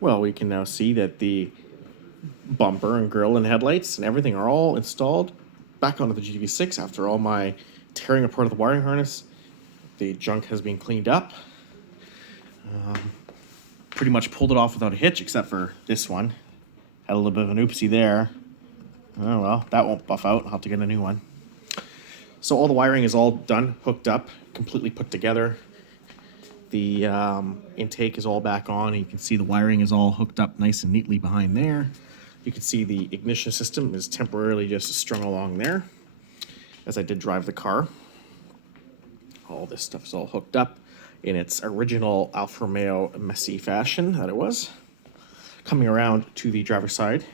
Well, we can now see that the bumper and grille and headlights and everything are all installed back onto the GTV6 after all my tearing apart of the wiring harness. The junk has been cleaned up. Pretty much pulled it off without a hitch except for this one. Had a little bit of an oopsie there. Oh well, that won't buff out. I'll have to get a new one. So all the wiring is all done, hooked up, completely put together. The intake is all back on. You can see the wiring is all hooked up nice and neatly behind there. You can see the ignition system is temporarily just strung along there as I did drive the car. All this stuff is all hooked up in its original Alfa Romeo messy fashion that it was. Coming around to the driver's side,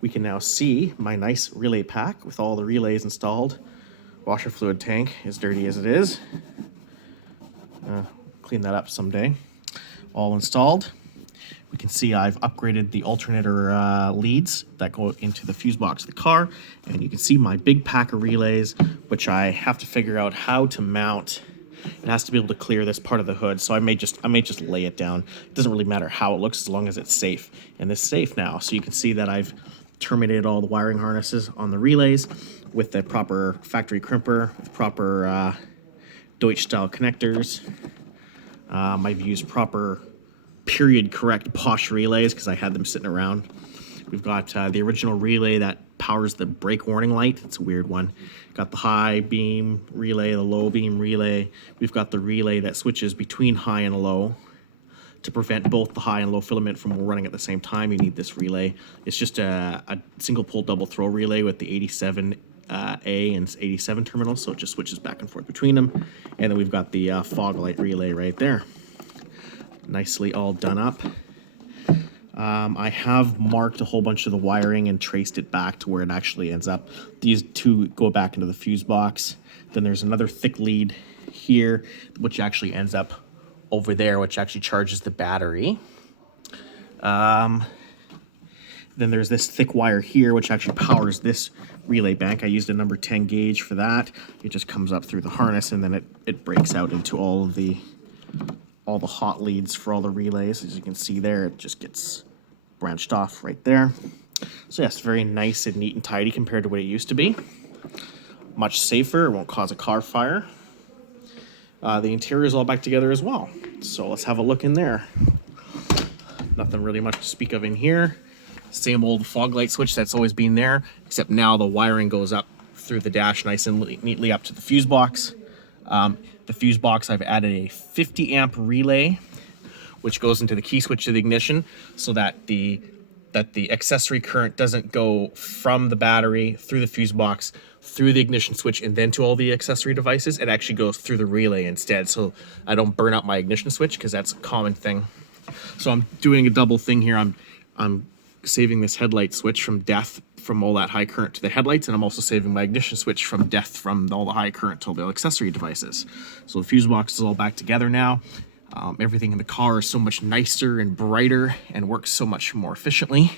we can now see my nice relay pack with all the relays installed. Washer fluid tank, as dirty as it is. Clean that up someday. All installed. We can see I've upgraded the alternator leads that go into the fuse box of the car, and you can see my big pack of relays, which I have to figure out how to mount. It has to be able to clear this part of the hood, so I may just lay it down. It doesn't really matter how it looks as long as it's safe, and it's safe now. So you can see that I've terminated all the wiring harnesses on the relays with the proper factory crimper, with proper Deutsch style connectors. I've used proper period correct Bosch relays because I had them sitting around. We've got the original relay that powers the brake warning light. It's a weird one. Got the high beam relay, the low beam relay. We've got the relay that switches between high and low to prevent both the high and low filament from running at the same time. You need this relay. It's just a single pole double throw relay with the 87 A and 87 terminals, so it just switches back and forth between them. And then we've got the fog light relay right there. Nicely all done up. I have marked a whole bunch of the wiring and traced it back to where it actually ends up. These two go back into the fuse box. Then there's another thick lead here, which actually ends up over there, which actually charges the battery. Then there's this thick wire here, which actually powers this relay bank. I used a number 10 gauge for that. It just comes up through the harness, and then it breaks out into all the hot leads for all the relays. As you can see there, it just gets branched off right there. So yes, very nice and neat and tidy compared to what it used to be. Much safer, it won't cause a car fire. The interior is all back together as well. So let's have a look in there. Nothing really much to speak of in here. Same old fog light switch that's always been there, except now the wiring goes up through the dash nice and neatly up to the fuse box. The fuse box, I've added a 50 amp relay, which goes into the key switch of the ignition so that the accessory current doesn't go from the battery through the fuse box, through the ignition switch, and then to all the accessory devices. It actually goes through the relay instead, so I don't burn out my ignition switch, because that's a common thing. So I'm doing a double thing here. I'm saving this headlight switch from death from all that high current to the headlights, and I'm also saving my ignition switch from death from all the high current to all the accessory devices. So the fuse box is all back together now. Everything in the car is so much nicer and brighter and works so much more efficiently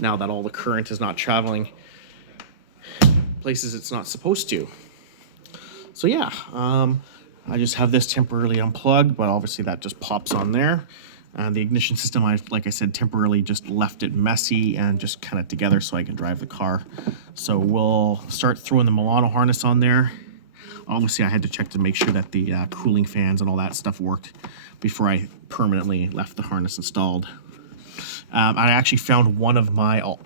now that all the current is not traveling places it's not supposed to. So yeah, I just have this temporarily unplugged, but obviously that just pops on there. The ignition system, like I said, temporarily just left it messy and just kind of together so I can drive the car. So we'll start throwing the Milano harness on there. Obviously, I had to check to make sure that the cooling fans and all that stuff worked before I permanently left the harness installed. I actually found one of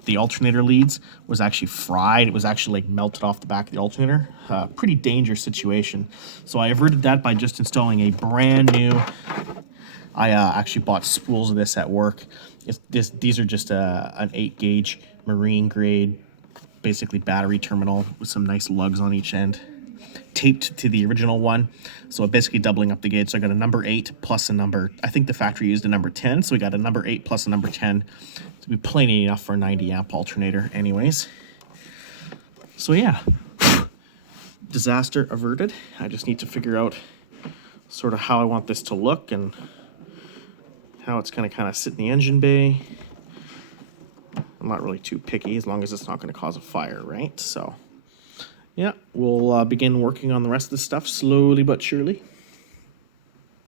the alternator leads was actually fried. It was actually like melted off the back of the alternator. Pretty dangerous situation. So I averted that by just installing a brand new. I actually bought spools of this at work. These are just an 8 gauge marine grade, basically battery terminal with some nice lugs on each end, taped to the original one. So basically doubling up the gauge. So I got a number 8 plus a number, I think the factory used a number 10. So we got a number 8 plus a number 10 to be plenty enough for a 90 amp alternator anyways. So yeah, disaster averted. I just need to figure out sort of how I want this to look and how it's going to kind of sit in the engine bay. I'm not really too picky as long as it's not going to cause a fire, right? So yeah, we'll begin working on the rest of the stuff slowly but surely.